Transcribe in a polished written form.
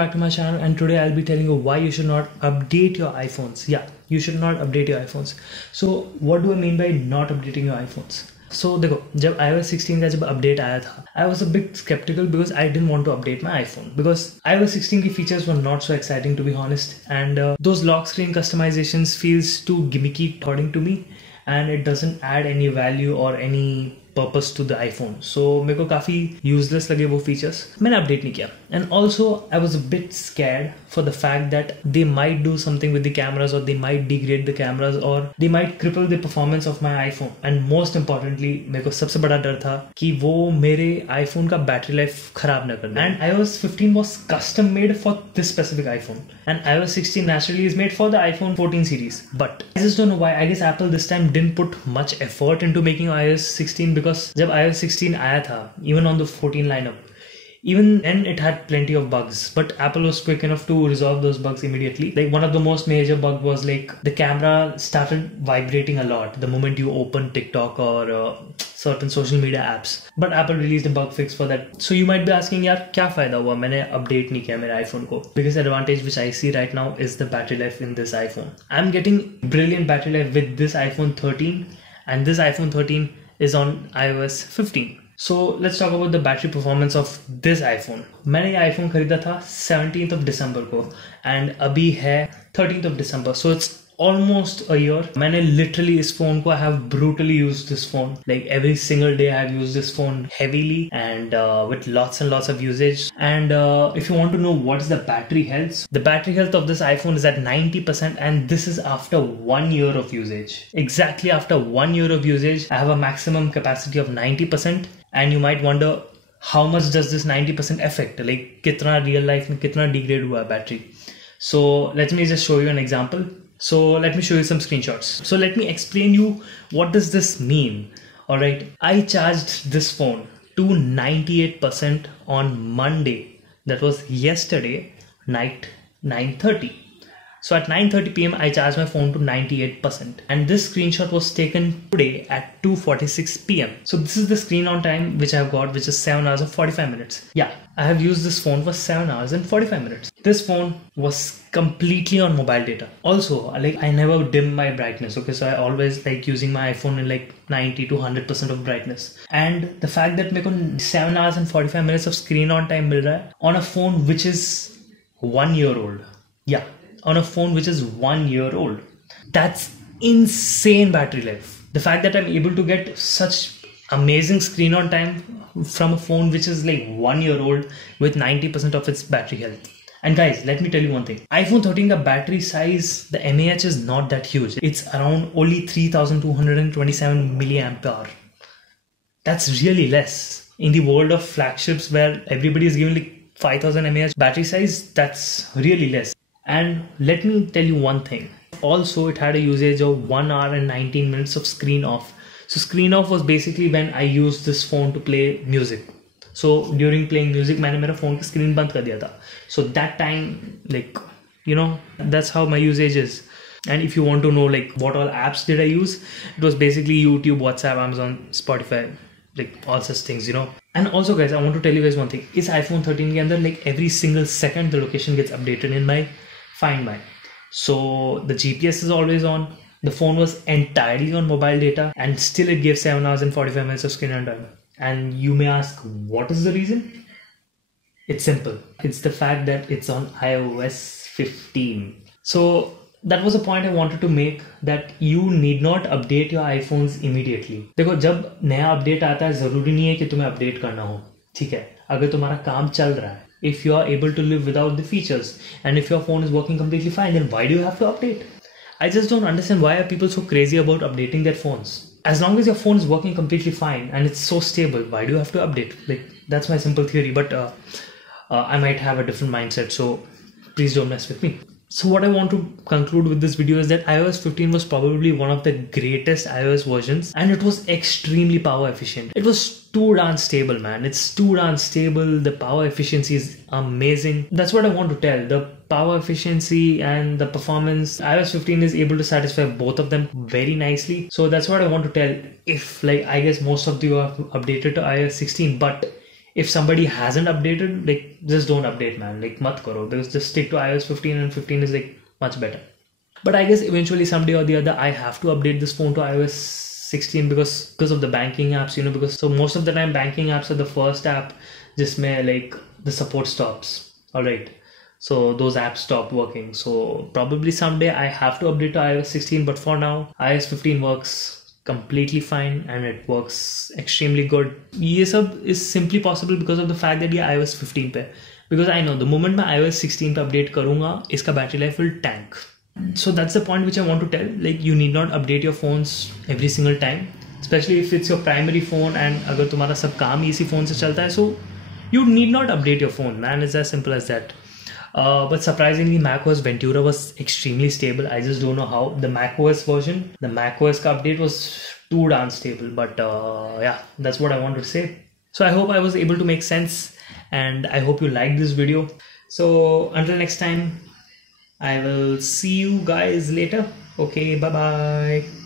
back to my channel, and today I'll be telling you why you should not update your iPhones. Yeah, you should not update your iPhones. So what do I mean by not updating your iPhones? So देखो, जब iOS 16 का जब update आया था, I was a bit skeptical because I didn't want to update my iPhone because iOS 16 की features were not so exciting, to be honest, and those lock screen customizations feels too gimmicky according to me, and it doesn't add any value or any purpose to the iPhone. So मेरे को काफी useless लगे वो features. मैंने update नहीं किया. And also I was a bit scared for the fact that they might do something with the cameras, or they might degrade the cameras, or they might cripple the performance of my iPhone. And most importantly, मेरे को सबसे बड़ा डर था कि वो मेरे iPhone का battery life खराब ना कर दे. And iOS 15 was custom made for this specific iPhone, and iOS 16 naturally is made for the iPhone 14 series. But I just don't know why. I guess Apple this time didn't put much effort into making iOS 16, because जब iOS 16 आया था, even on the 14 lineup, even then it had plenty of bugs, but Apple was quick enough to resolve those bugs immediately. Like one of the most major bug was like the camera started vibrating a lot the moment you open TikTok or certain social media apps. But Apple released a bug fix for that. So you might be asking, यार क्या फायदा हुआ मैंने update नहीं किया मेरे iPhone को? Biggest advantage which I see right now is the battery life in this iPhone. I'm getting brilliant battery life with this iPhone 13, and this iPhone 13 is on iOS 15. So let's talk about the battery performance of this iPhone. मैंने ये iPhone खरीदा था 17th of December को, and अभी है 13th of December. So it's almost a year. मैंने literally इस phone को I have brutally used this phone. Like every single day I have used this phone heavily and with lots and lots of usage. And if you want to know what is the battery health, the battery health of this iPhone is at 90%, and this is after 1 year of usage. Exactly after 1 year of usage, I have a maximum capacity of 90%. And you might wonder, how much does this 90% affect? Like कितना real life में कितना degrade हुआ battery? So let me just show you an example. So let me show you some screenshots. So let me explain you what does this mean. Alright, I charged this phone to 98% on Monday. That was yesterday night 9:30. So at 9:30 PM I charged my phone to 98%, and this screenshot was taken today at 2:46 PM. So this is the screen on time which I have got, which is 7 hours and 45 minutes. Yeah, I have used this phone for 7 hours and 45 minutes. This phone was completely on mobile data. Also, like I never dim my brightness. Okay, so I always like using my iPhone in like 90 to 100% of brightness. And the fact that मेरे को 7 hours and 45 minutes of screen on time मिल रहा है on a phone which is 1 year old. Yeah, on a phone which is 1 year old. That's insane battery life. The fact that I'm able to get such amazing screen on time from a phone which is like 1 year old with 90% of its battery health. And guys, let me tell you one thing. iPhone 13 ka battery size, the mAh is not that huge. It's around only 3227 milliamp hour. That's really less. In the world of flagships where everybody is giving like 5000 mAh battery size, that's really less. And let me tell you one thing. Also, it had a usage of 1 hour and 19 minutes of screen off. So screen off was basically when I used this phone to play music. So during playing music, मैंने मेरा phone की screen बंद कर दिया था. So that time, like, you know, that's how my usage is. And if you want to know like what all apps did I use, it was basically YouTube, WhatsApp, Amazon, Spotify, like all such things, you know. And also guys, I want to tell you guys one thing. इस iPhone 13 के अंदर like every single second the location gets updated in my Find My. So the GPS is always on. The phone was entirely on mobile data, and still it gave 7 hours and 45 minutes of screen on time. And you may ask, what is the reason? It's simple. It's the fact that it's on iOS 15. So that was a point I wanted to make, that you need not update your iPhones immediately. देखो, जब नया update आता है जरूरी नहीं है कि तुम्हें update करना हो. ठीक है, अगर तुम्हारा काम चल रहा है, if you are able to live without the features, and if your phone is working completely fine, then why do you have to update? I just don't understand why are people so crazy about updating their phones. As long as your phone is working completely fine and it's so stable, why do you have to update? Like, that's my simple theory, but I might have a different mindset, so please don't mess with me. So what I want to conclude with this video is that iOS 15 was probably one of the greatest iOS versions, and it was extremely power efficient. It was too darn stable, man. It's too darn stable. The power efficiency is amazing. That's what I want to tell. The power efficiency and the performance, iOS 15 is able to satisfy both of them very nicely. So that's what I want to tell. If like, I guess most of you have updated to iOS 16, but if somebody hasn't updated, like just don't update, man. Like mat karo, because just stick to iOS 15, and 15 is like much better. But I guess eventually someday or the other I have to update this phone to iOS 16 because of the banking apps, you know, because so most of the time banking apps are the first app just may like the support stops. All right. So those apps stop working. So probably someday I have to update to iOS 16, but for now iOS 15 works completely fine and it works extremely good. ये सब is simply possible because of the fact that ये iOS 15 पे, because I know the moment मैं iOS 16 पे update करूँगा इसका battery life will tank. So that's the point which I want to tell. Like you need not update your phones every single time, especially if it's your primary phone and अगर तुम्हारा सब काम इसी phone से चलता है, so you need not update your phone, man. It's as simple as that. But surprisingly, macOS Ventura was extremely stable. I just don't know how. The macOS version, the macOS update was too darn stable. But yeah, that's what I wanted to say. So I hope I was able to make sense, and I hope you liked this video. So until next time, I will see you guys later. Okay, bye bye.